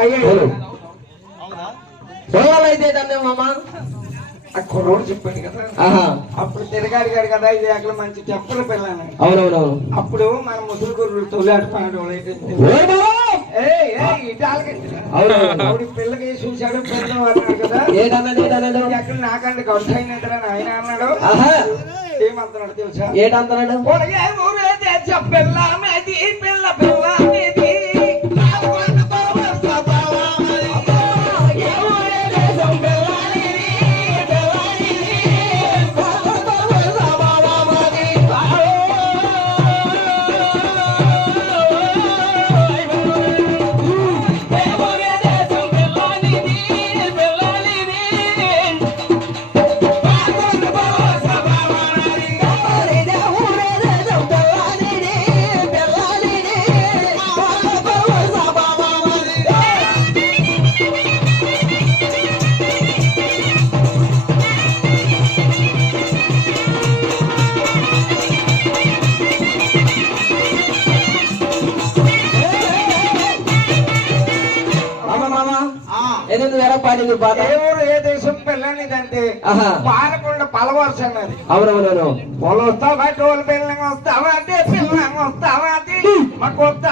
అయ్యో పొలాలైతే దాన్ని మామ ఆ కుర్రోడు చెప్పాడు కదా అప్పుడు తిరగాడు గారు కదా ఇది అక్కడ మంచి చెప్పలు పిల్లని. అవునవునవును. అప్పుడు మన ముసలి గుర్రు తొలిఆడుతున్నాడు పిల్లకి చూశాడు పిల్లలు అన్నాడు కదా ఏటన్నాడు ఎక్కడ నాకండి గౌడ్ అయినట్రా ఆయన అన్నాడు. ఏమంటున్నాడు తెలుసా? ఏటంటున్నాడు? పిల్ల పిల్ల ఏ దేశం పిల్లనిదంటే పాలకొండ పలవరుస అన్నది. అవునవునవును. పొలం వస్తావా టోల్ పిల్లని వస్తావా అంటే పిల్లని వస్తావా మా కొత్త